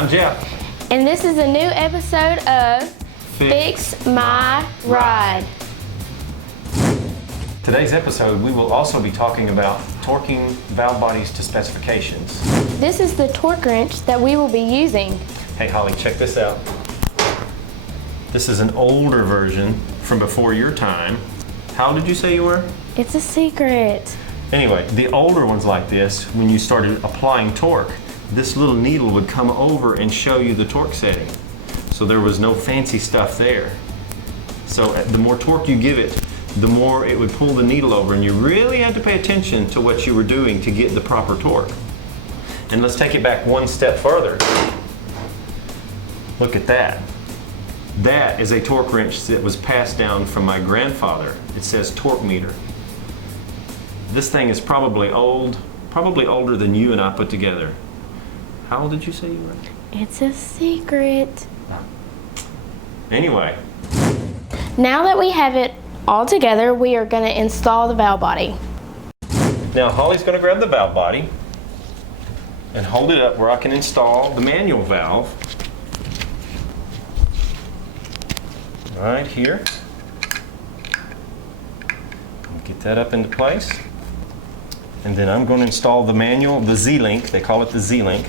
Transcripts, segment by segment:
I'm Jeff. And this is a new episode of Fix My Ride. Today's episode, we will also be talking about torquing valve bodies to specifications. This is the torque wrench that we will be using. Hey Holly, check this out. This is an older version from before your time. How old did you say you were? It's a secret. Anyway, the older ones like this, when you started applying torque, this little needle would come over and show you the torque setting. So there was no fancy stuff there. So the more torque you give it, the more it would pull the needle over, and you really had to pay attention to what you were doing to get the proper torque. And let's take it back one step further. Look at that. That is a torque wrench that was passed down from my grandfather. It says torque meter. This thing is probably old, probably older than you and I put together. How old did you say you were? It's a secret. Anyway. Now that we have it all together, we are going to install the valve body. Now Holly's going to grab the valve body and hold it up where I can install the manual valve. Right here. Get that up into place. And then I'm going to install the manual, the Z-Link. They call it the Z-Link.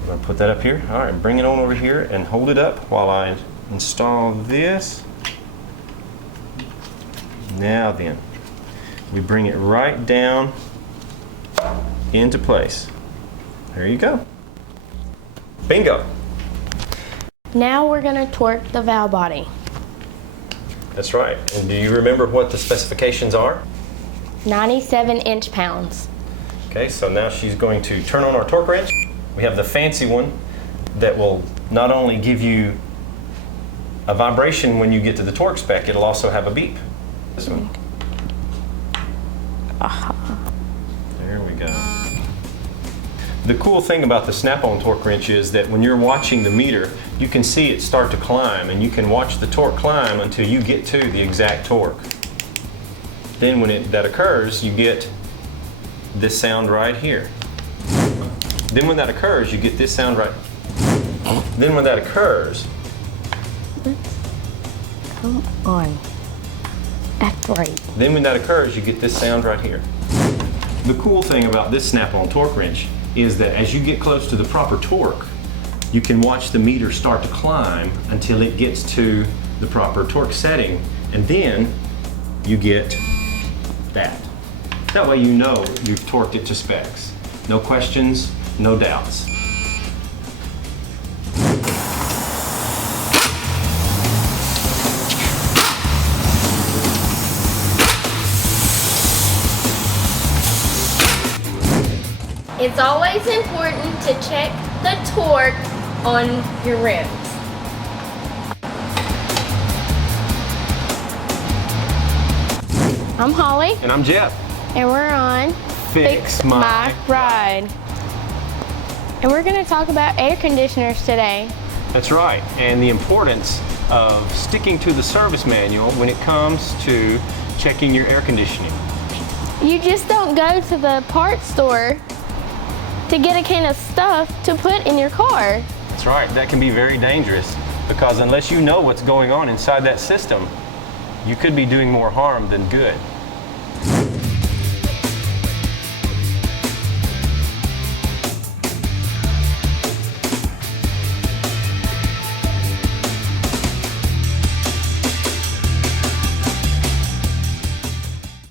I'm going to put that up here. All right, bring it on over here and hold it up while I install this. Now then, we bring it right down into place. There you go. Bingo. Now we're going to torque the valve body. That's right. And do you remember what the specifications are? 97 inch-pounds. Okay, so now she's going to turn on our torque wrench. We have the fancy one that will not only give you a vibration when you get to the torque spec, it'll also have a beep. This one. There we go. The cool thing about the snap-on torque wrench is that when you're watching the meter, you can see it start to climb, and you can watch the torque climb until you get to the exact torque. Then when that occurs, you get this sound right here. Then when that occurs, you get this sound right. Then when that occurs, Come on. Act right. Then when that occurs, you get this sound right here. The cool thing about this snap-on torque wrench is that as you get close to the proper torque, you can watch the meter start to climb until it gets to the proper torque setting, and then you get that. That way you know you've torqued it to specs. No questions, no doubts. It's always important to check the torque on your rims. I'm Holly. And I'm Jeff. And we're on Fix My Ride. And we're going to talk about air conditioners today. That's right, and the importance of sticking to the service manual when it comes to checking your air conditioning. You just don't go to the parts store to get a can of stuff to put in your car. That's right, that can be very dangerous because unless you know what's going on inside that system, you could be doing more harm than good.